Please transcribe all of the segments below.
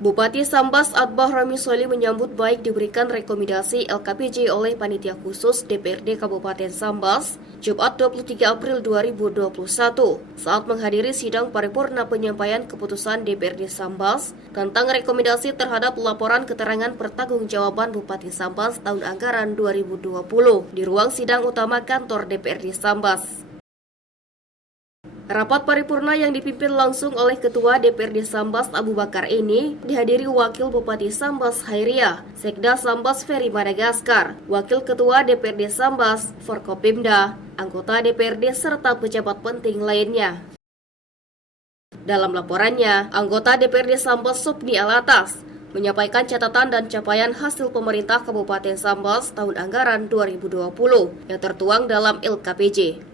Bupati Sambas Atbah Ramisoli menyambut baik diberikan rekomendasi LKPJ oleh Panitia Khusus DPRD Kabupaten Sambas Jumat 23 April 2021 saat menghadiri sidang paripurna penyampaian keputusan DPRD Sambas tentang rekomendasi terhadap laporan keterangan pertanggungjawaban Bupati Sambas tahun anggaran 2020 di ruang sidang utama kantor DPRD Sambas. Rapat paripurna yang dipimpin langsung oleh Ketua DPRD Sambas Abu Bakar ini dihadiri Wakil Bupati Sambas Hairiah, Sekda Sambas Ferry Madagaskar, Wakil Ketua DPRD Sambas Forkopimda, anggota DPRD serta pejabat penting lainnya. Dalam laporannya, anggota DPRD Sambas Supni Alatas menyampaikan catatan dan capaian hasil pemerintah Kabupaten Sambas tahun anggaran 2020 yang tertuang dalam LKPJ.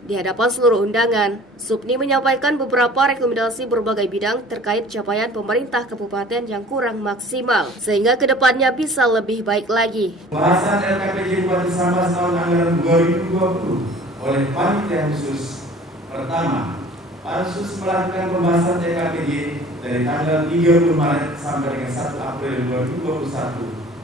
Di hadapan seluruh undangan, Supni menyampaikan beberapa rekomendasi berbagai bidang terkait capaian pemerintah kabupaten yang kurang maksimal, sehingga kedepannya bisa lebih baik lagi. Pembahasan LKPJ Bupati Sambas tahun anggaran 2020 oleh Panitia Khusus. Pertama, Pansus melakukan pembahasan LKPJ dari tanggal 30 Maret sampai dengan 1 April 2021,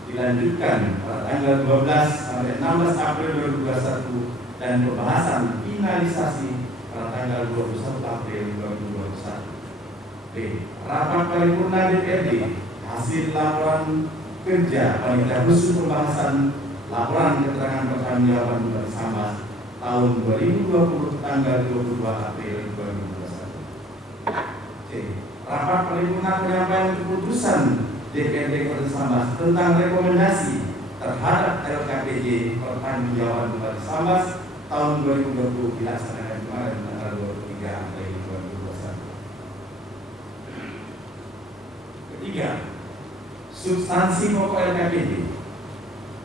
dilanjutkan pada tanggal 12 sampai 16 April 2021, dan pembahasan finalisasi pada tanggal 21 April 2021. B. Rapat paripurna DPRD hasil laporan kerja Panitia Khusus pembahasan laporan keterangan pertanggungjawaban Bupati Sambas tahun 2020 tanggal 22 April 2021. C. Rapat paripurna penyampaian keputusan DPRD Kota Sambas tentang rekomendasi terhadap LKPJ pertanggungjawaban Bupati Sambas tahun 2020 dilaksanakan kemarin tanggal 23 April 2021. Ketiga, substansi pokok LKPJ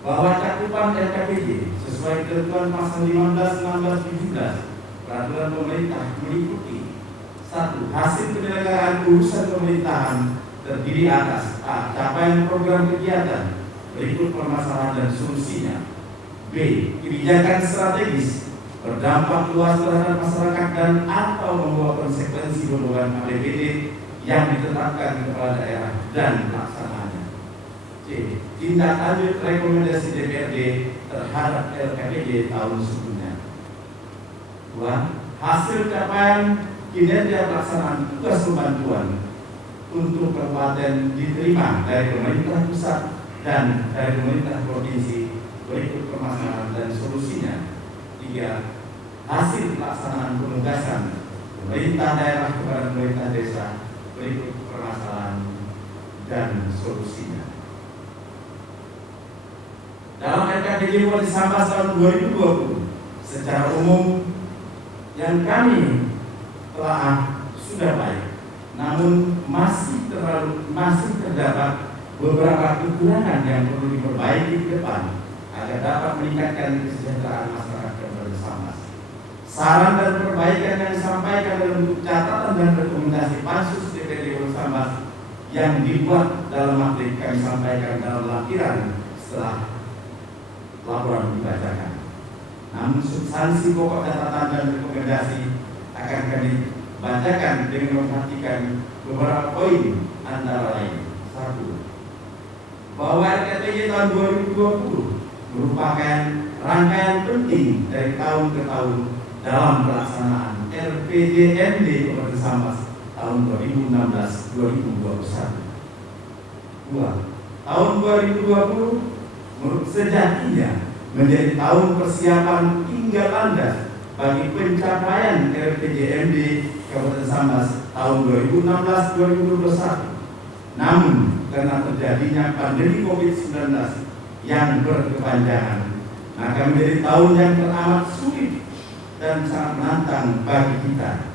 bahwa cakupan LKPJ sesuai ketentuan pasal 15, 16, 17 peraturan pemerintah meliputi: 1. Hasil penyelenggaraan urusan pemerintahan terdiri atas A. Capaian program kegiatan, berikut permasalahan dan solusinya. B. Kebijakan strategis berdampak luas terhadap masyarakat dan atau membawa konsekuensi beban APBD yang ditetapkan di kepala daerah dan pelaksanaannya. C. Tindak lanjut rekomendasi DPRD terhadap LKPJ tahun sebelumnya. 2. Hasil capaian kinerja pelaksanaan tugas pembantuan untuk kabupaten diterima dari pemerintah pusat dan dari pemerintah provinsi, berikut permasalahan dan solusinya. 3. Hasil pelaksanaan penugasan pemerintah daerah kepada pemerintah desa, berikut permasalahan dan solusinya. Dalam LKPJ Bupati Sambas tahun 2020, secara umum yang kami telah sudah baik, namun masih terdapat beberapa kekurangan yang perlu diperbaiki ke depan agar dapat meningkatkan kesejahteraan masyarakat Kabupaten Sambas. Saran dan perbaikan yang disampaikan dalam bentuk catatan dan rekomendasi Pansus DPRD Kota Sambas yang dibuat dalam materi kami sampaikan dalam lampiran setelah laporan dibacakan. Namun substansi pokok catatan dan rekomendasi akan kami bacakan dengan memperhatikan beberapa poin, antara lain: 1. Bahwa LKPJ tahun 2020 merupakan rangkaian penting dari tahun ke tahun dalam pelaksanaan RPJMD Kabupaten Sambas tahun 2016-2021. 2. Tahun 2020 sejatinya menjadi tahun persiapan tinggal landas bagi pencapaian RPJMD Kabupaten Sambas tahun 2016-2021. Namun karena terjadinya pandemi COVID-19 yang berkepanjangan, maka menjadi tahun yang teramat sulit dan sangat menantang bagi kita,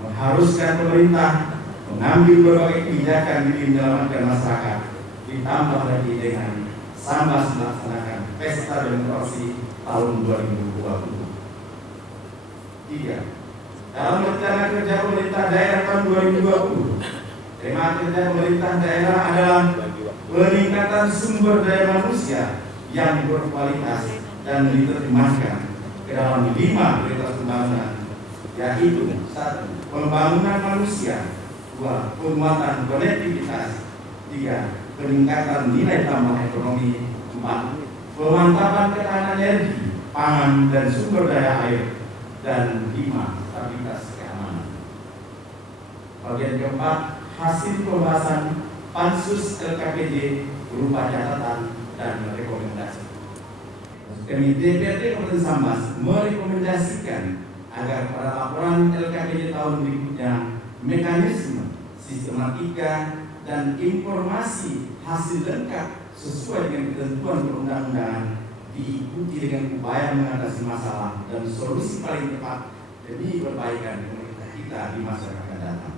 mengharuskan pemerintah mengambil berbagai kebijakan demi menyelamatkan masyarakat, ditambah lagi dengan Sambas melaksanakan pesta demokrasi tahun 2020. 3. Dalam rencana kerja pemerintah daerah tahun 2020, tema kerja pemerintah daerah adalah peningkatan sumber daya manusia yang berkualitas dan diterjemahkan ke dalam 5 prioritas pembangunan, yaitu 1. Pembangunan manusia 2. Penguatan konektivitas. 3. Peningkatan nilai tambah ekonomi. 4. Pemantapan ketahanan energi, pangan, dan sumber daya air. Dan 5. Stabilitas keamanan. Bagian keempat, hasil pembahasan Pansus LKPJ berupa catatan dan rekomendasi. DPRD Kabupaten Sambas merekomendasikan agar pada laporan LKPJ tahun berikutnya mekanisme, sistematika, dan informasi hasil lengkap sesuai dengan ketentuan perundang-undangan diikuti dengan upaya mengatasi masalah dan solusi paling tepat demi perbaikan pemerintah kita di masa yang akan datang.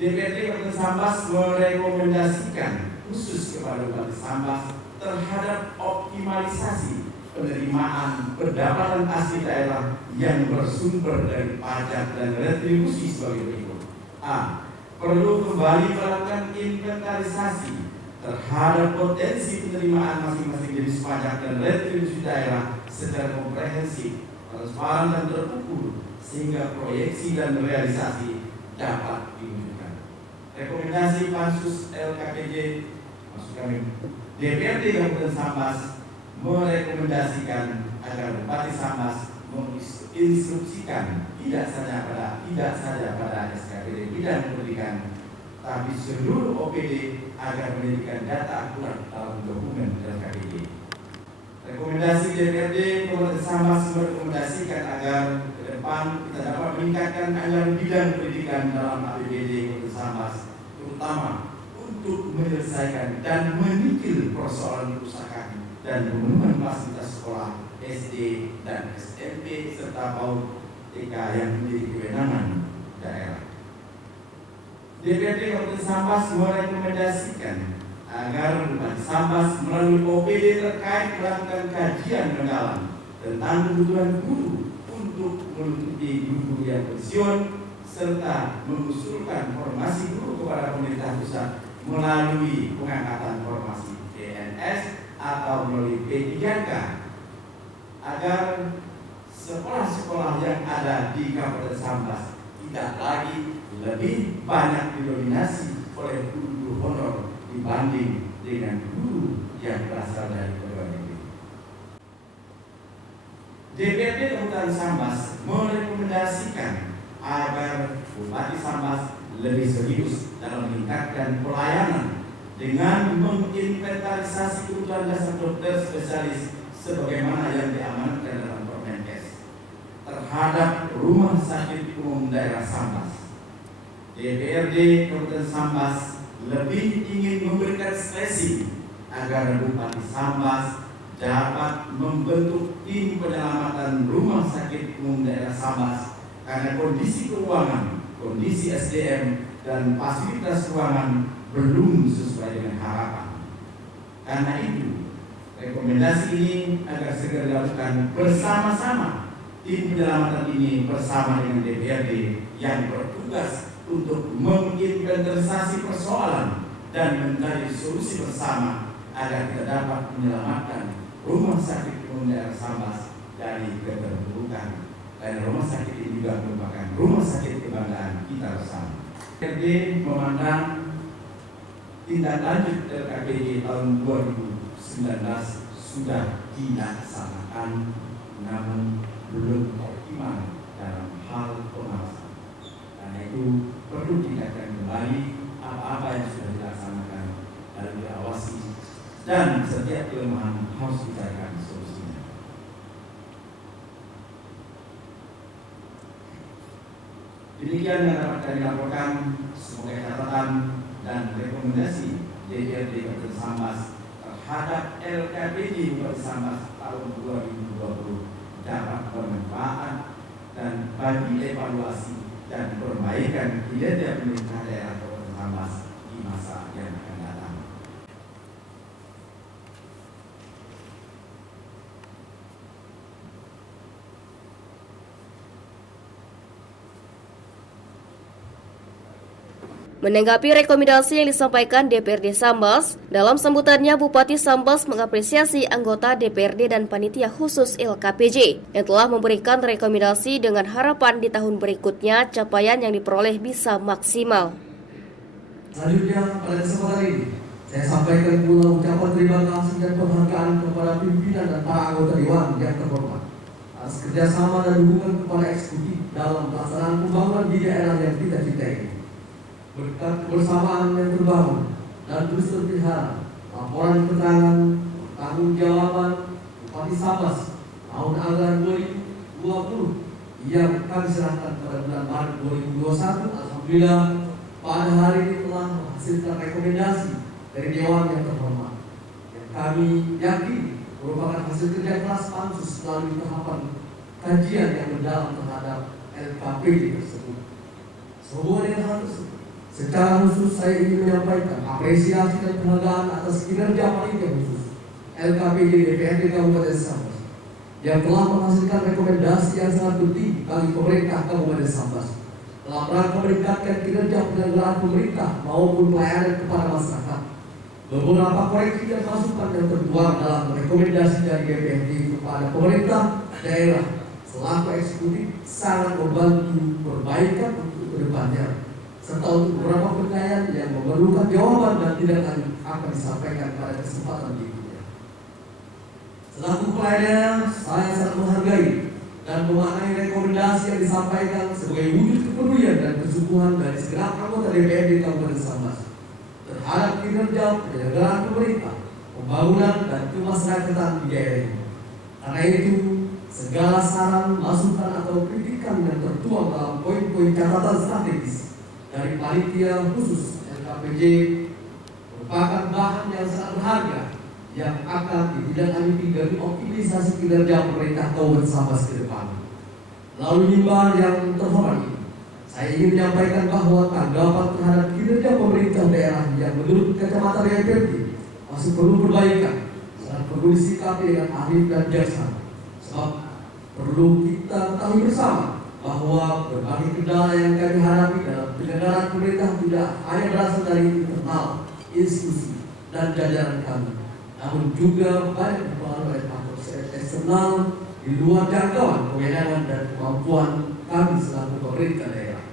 DPRD Kabupaten Sambas merekomendasikan khusus kepada Bupati Sambas terhadap optimalisasi penerimaan pendapatan asli daerah yang bersumber dari pajak dan retribusi sebagai berikut. A. Perlu kembali melakukan inventarisasi terhadap potensi penerimaan masing-masing jenis pajak dan retribusi daerah secara komprehensif, transparan dan terukur sehingga proyeksi dan realisasi dapat diwujudkan. Rekomendasi Pansus LKPJ, maksud kami DPRD Kabupaten Sambas merekomendasikan agar Bupati Sambas menginstruksikan tidak saja pada SKPD bidang pendidikan, tapi seluruh OPD agar menjadikan data akurat dalam dokumen LKPD. Rekomendasi DPRD Kabupaten Sambas merekomendasikan agar ke depan kita dapat meningkatkan anggaran bidang pendidikan dalam APBD Kabupaten Sambas, terutama untuk menyelesaikan dan menyicil persoalan kerusakan dan pemenuhan fasilitas sekolah SD dan SMP serta PAUD TK yang menjadi kewenangan daerah. DPRD Kabupaten Sambas merekomendasikan agar Bupati Sambas melalui OPD terkait melakukan kajian mendalam tentang kebutuhan guru untuk menutupi guru yang pensiun serta mengusulkan formasi guru kepada pemerintah pusat melalui pengangkatan formasi PNS atau melalui P3K agar sekolah-sekolah yang ada di Kabupaten Sambas tidak lagi lebih banyak didominasi oleh guru honor dibanding dengan guru yang berasal dari pegawai negeri. DPRD Kabupaten Sambas merekomendasikan agar Bupati Sambas lebih serius dalam meningkatkan pelayanan dengan menginventarisasi kebutuhan dasar dokter spesialis sebagaimana yang diamanatkan dalam Permenkes terhadap Rumah Sakit Umum Daerah Sambas. DPRD Kabupaten Sambas lebih ingin memberikan stresi agar Bupati Sambas dapat membentuk tim penyelamatan Rumah Sakit Umum Daerah Sambas karena kondisi keuangan, kondisi SDM, dan fasilitas ruangan belum sesuai dengan harapan. Karena itu, rekomendasi ini agar segera dilakukan bersama-sama. Tim penyelamatan ini bersama dengan DPRD yang bertugas untuk menginventarisasi persoalan dan mencari solusi bersama agar kita dapat menyelamatkan Rumah Sakit Umum Daerah Sambas dari keterpurukan. Dan rumah sakit ini juga merupakan rumah sakit kebanggaan kita bersama. DPRD memandang tindak lanjut LKPJ tahun 2019 sudah dilaksanakan, namun belum optimal dalam hal pengawasan. Karena itu perlu ditingkatkan kembali apa-apa yang sudah dilaksanakan dan diawasi, dan setiap kelemahan harus dicarikan solusinya. Demikian yang dapat kami laporkan sebagai catatan dan rekomendasi DPRD Kabupaten Sambas terhadap LKPJ Bupati Sambas tahun 2020 dapat bermanfaat dan bagi evaluasi dan perbaikan kinerja pemerintah daerah Kabupaten Sambas di masa yang akan datang. Menanggapi rekomendasi yang disampaikan DPRD Sambas, dalam sambutannya Bupati Sambas mengapresiasi anggota DPRD dan panitia khusus LKPJ yang telah memberikan rekomendasi dengan harapan di tahun berikutnya capaian yang diperoleh bisa maksimal. Selanjutnya, pada kesempatan ini, saya sampaikan pula ucapan terima kasih dan penghargaan kepada pimpinan dan para anggota Dewan yang terhormat atas kerjasama dan dukungan kepada eksekutif dalam pelaksanaan pembangunan di daerah yang kita cintai ini. Berkat kebersamaan yang terbangun dan terus terpelihara, laporan keterangan tanggung jawaban Bupati Sambas tahun anggaran 2020 yang kami serahkan pada bulan Maret 2021, alhamdulillah pada hari ini telah menghasilkan rekomendasi dari Dewan yang terhormat yang kami yakin merupakan hasil kerja keras pansus melalui tahapan kajian yang mendalam terhadap LKPD tersebut. Sehubungan dengan hal tersebut, secara khusus saya ingin menyampaikan apresiasi dan penghargaan atas kinerja panitia khusus LKPD DPRD Kabupaten Sambas yang telah menghasilkan rekomendasi yang sangat penting bagi pemerintah Kabupaten Sambas dalam rangka meningkatkan kinerja penyelenggaraan pemerintah maupun pelayanan kepada masyarakat. Beberapa koreksi dan masukan yang tertuang dalam rekomendasi dari DPRD kepada pemerintah daerah selaku eksekutif sangat membantu perbaikan untuk kedepannya, serta untuk beberapa pertanyaan yang memerlukan jawaban dan tidak akan disampaikan pada kesempatan berikutnya. Selaku pelayannya, saya sangat menghargai dan memaknai rekomendasi yang disampaikan sebagai wujud kepedulian dan kesungguhan dari segenap anggota DPRD Kabupaten Sambas terhadap kinerja penyelenggaraan pemerintah, pembangunan dan kemasyarakatan di daerah ini. Karena itu, segala saran, masukan atau kritikan yang tertuang dalam poin-poin catatan strategis dari panitia khusus LKPJ merupakan bahan yang sangat berharga yang akan ditindaklanjuti dari optimisasi kinerja pemerintah Kabupaten Sambas ke depan. Lalu mimbar yang terhormat ini, saya ingin menyampaikan bahwa tanggapan terhadap kinerja pemerintah daerah yang menurut kacamata DPRD masih perlu perbaikan dan perlu disikapi dengan arif dan bijaksana. Sebab perlu kita ketahui bersama bahwa berbagai kendala yang kami hadapi dalam penyelenggaraan pemerintah tidak hanya berasal dari internal institusi dan jajaran kami, namun juga banyak dipengaruhi oleh faktor eksternal di luar jangkauan kewenangan dan kemampuan kami selaku pemerintah daerah.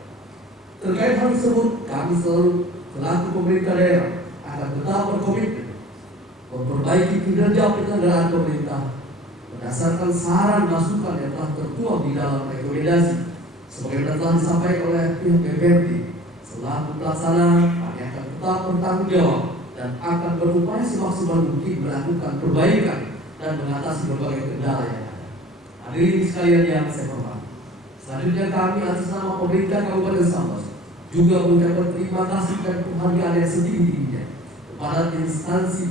Terkait hal tersebut, kami selaku pemerintah daerah akan tetap berkomitmen memperbaiki kinerja penyelenggaraan pemerintah berdasarkan saran masukan yang telah tertuang di dalam rekomendasi sebagaimana telah disampaikan oleh pihak DPRD. Selaku pelaksana, kami akan tetap bertanggung jawab dan akan berupaya semaksimal mungkin melakukan perbaikan dan mengatasi berbagai kendala yang ada. Hadirin sekalian yang saya hormati, selanjutnya kami atas nama pemerintah Kabupaten Sambas juga mengucapkan terima kasih dan penghargaan yang setinggi-tingginya kepada instansi,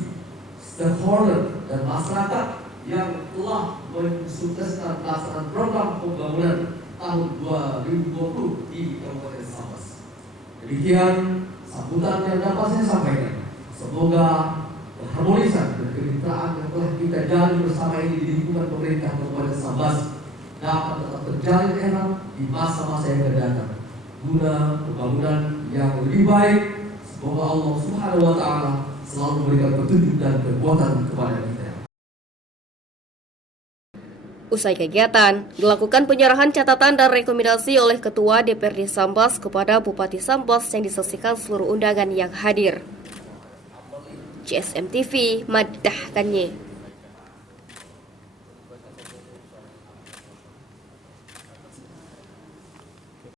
stakeholder dan masyarakat yang telah mensukseskan pelaksanaan program pembangunan tahun 2020 di Kabupaten Sambas. Demikian sambutan yang dapat saya sampaikan. Semoga keharmonisan dan kemitraan yang telah kita jalin bersama ini di lingkungan pemerintah Kabupaten Sambas dapat tetap terjalin erat di masa-masa yang akan datang guna pembangunan yang lebih baik. Semoga Allah Subhanahu wa Ta'ala selalu memberikan petunjuk dan kekuatan kepada kita. Usai kegiatan, dilakukan penyerahan catatan dan rekomendasi oleh Ketua DPRD Sambas kepada Bupati Sambas yang disaksikan seluruh undangan yang hadir. CSM TV madahkannya.